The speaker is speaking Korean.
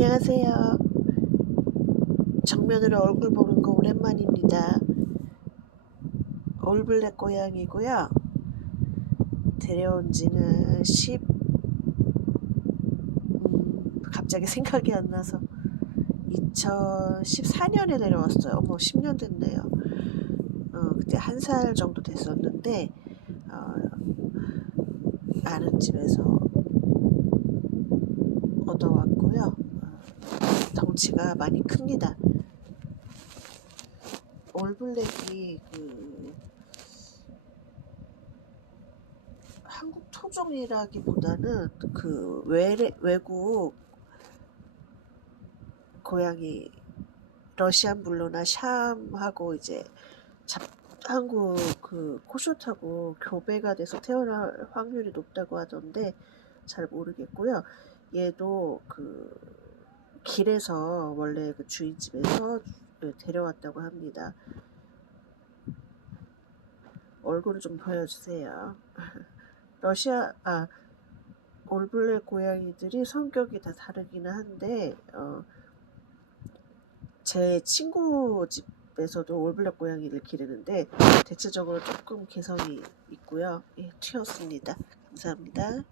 안녕하세요. 정면으로 얼굴 보는 거 오랜만입니다. 올블랙 고양이고요. 데려온 지는 10, 음, 갑자기 생각이 안 나서 2014년에 데려왔어요. 어머, 10년 됐네요. 어, 그때 한 살 정도 됐었는데, 어, 아는 집에서 얻어왔고요. 어, 덩치가 많이 큽니다. 올블랙이 그 한국 토종이라기보다는 그 외래, 외국 고양이 러시안 블루나 샴하고 이제 잡, 한국 그 코숏하고 교배가 돼서 태어날 확률이 높다고 하던데 잘 모르겠고요. 얘도 그 길에서 원래 그 주인집에서 데려왔다고 합니다. 얼굴을 좀 보여주세요. 러시아 아 올블랙 고양이들이 성격이 다 다르기는 한데 어, 제 친구 집에서도 올블랙 고양이를 기르는데 대체적으로 조금 개성이 있고요. 예, 튀었습니다. 감사합니다.